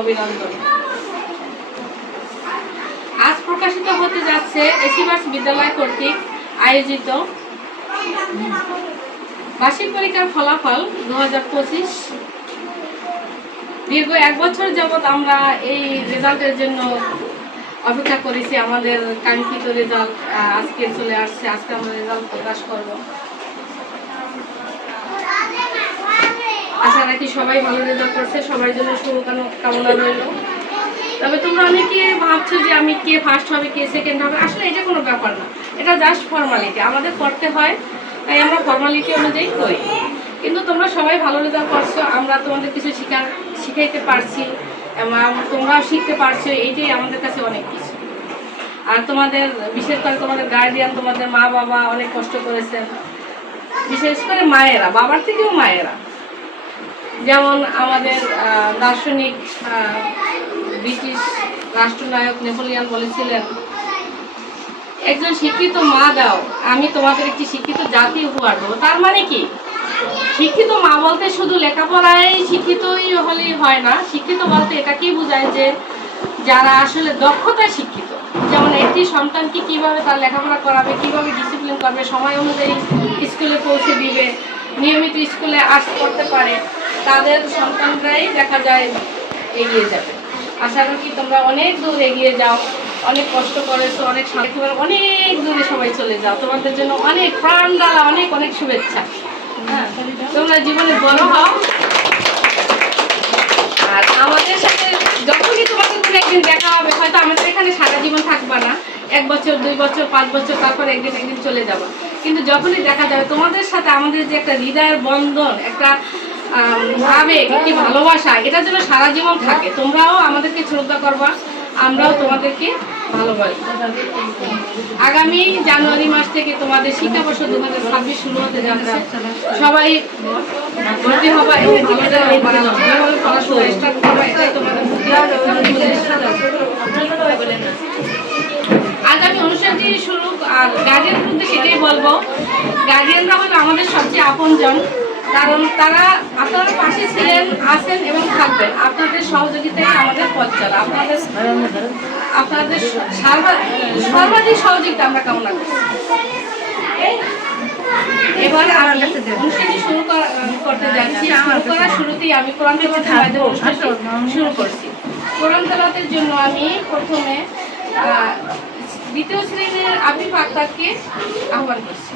অভিনন্দন। আজ প্রকাশিত হতে যাচ্ছে এসিবাস বিদ্যালয় কর্তৃক আয়োজিত বার্ষিক পরীক্ষার ফলাফল দু হাজার পঁচিশ। দীর্ঘ এক বছর যাবৎ আমরা এই রেজাল্টের জন্য অপেক্ষা করেছি। আমাদের কাঙ্ক্ষিত রেজাল্ট আজকে চলে আসছে। আজকে আমরা রেজাল্ট প্রকাশ করব আশা রাখি সবাই ভালো রেজাল্ট করছে সবার জন্য শুভকামনা রইল। তবে তোমরা অনেকে ভাবছ যে আমি কে ফার্স্ট হবে, কে সেকেন্ড হবে। আসলে এটা কোনো ব্যাপার না। এটা জাস্ট ফর্মালিটি আমাদের করতে হয়, তাই আমরা ফর্মালিটি অনুযায়ী করি। কিন্তু তোমরা সবাই ভালো রেজাল্ট করছ, আমরা তোমাদের কিছু শিখার শিখাইতে পারছি তোমরাও শিখতে পারছ, এইটাই আমাদের কাছে অনেক কিছু। আর তোমাদের, বিশেষ করে তোমাদের গার্ডিয়ান তোমাদের মা বাবা অনেক কষ্ট করেছেন। বিশেষ করে মায়েরা, বাবার থেকেও মায়েরা। যেমন আমাদের দার্শনিক ব্রিটিশ রাষ্ট্রনায়ক নেপোলিয়ান বলেছিলেন, একজন শিক্ষিত মা দাও, আমি তোমাদের একটি শিক্ষিত জাতি উপহার দেবো। তার মানে কি? শিক্ষিত মা বলতে শুধু লেখাপড়ায় শিক্ষিতই হলেই হয় না, শিক্ষিত বলতে এটাকেই বোঝায় যে যারা আসলে দক্ষতায় শিক্ষিত, যেমন একটি সন্তানকে কীভাবে তার লেখাপড়া করাবে, কীভাবে ডিসিপ্লিন করবে, সময় অনুযায়ী স্কুলে পৌঁছে দিবে নিয়মিত স্কুলে আস করতে পারে, তাদের সন্তানরাই দেখা যায় এগিয়ে যাবে। আশা করি তোমরা অনেক দূর এগিয়ে যাও, অনেক কষ্ট করেছ, অনেক করে অনেক দূরে সবাই চলে যাও। তোমাদের জন্য অনেক প্রাণ ডালা অনেক অনেক শুভেচ্ছা। হ্যাঁ তোমরা জীবনে বড় হও। আর আমাদের সাথে যখনই তোমাদের কোনো একদিন দেখা হবে, হয়তো আমাদের এখানে সারা জীবন থাকবা না। এক বছর, দুই বছর, পাঁচ বছর, তারপর একদিন একদিন চলে যাব। কিন্তু যখনই দেখা যাবে, তোমাদের সাথে আমাদের যে একটা হৃদয়ের বন্ধন, একটা আবেগ, একটি ভালোবাসা এটা যেন সারা জীবন থাকে। তোমরাও আমাদেরকে শ্রদ্ধা করবা, আমরাও তোমাদেরকে ভালোবাসি। আগামী জানুয়ারি মাস থেকে তোমাদের শিক্ষাবর্ষ দু হাজার ছাব্বিশ শুরু হতে যাচ্ছে। সবাই ভর্তি হবা এবং ভালোভাবে পড়াশোনা স্টার্ট করবা, এটাই তোমাদের আগামী অনুষ্ঠানটি শুরু আর গার্জিয়ান মধ্যে সেটাই বলব গার্জিয়ানরা হলো আমাদের সবচেয়ে আপনজন কারণ তারা আপনারা পাশে ছিলেন আছেন এবং থাকবেন। আপনাদের সহযোগিতায় আমাদের পথ চলা। আপনাদের আপনাদের সর্বা- সর্বাধিক সহযোগিতা আমরা কামনা করি। এবার আমি অনুষ্ঠানটি শুরু করা- করতে যাচ্ছি। শুরু করার শুরুতেই আমি কোরআন তেলাওয়াতের অনুষ্ঠানটি শুরু করছি। কোরআন তেলাওয়াতের জন্য আমি প্রথমে দ্বিতীয় শ্রেণির আক্তারকে আহ্বান করছি।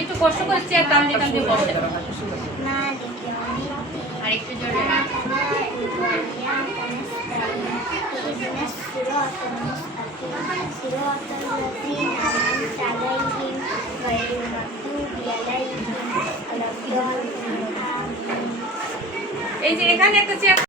একটু কষ্ট করে চেয়ার টান দিয়ে টান দিয়ে বসে আর একটু জোরে এই যে এখানে একটা চেয়ার